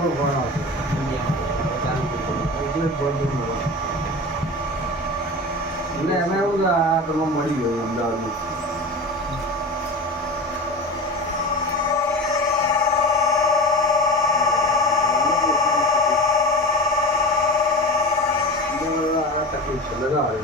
આપણો ભણા છે એટલે જ બધું મળે એટલે એમાં એવું છે આ તમે મળી ગયો અમદાવાદમાં તકલીફ છે લગાવે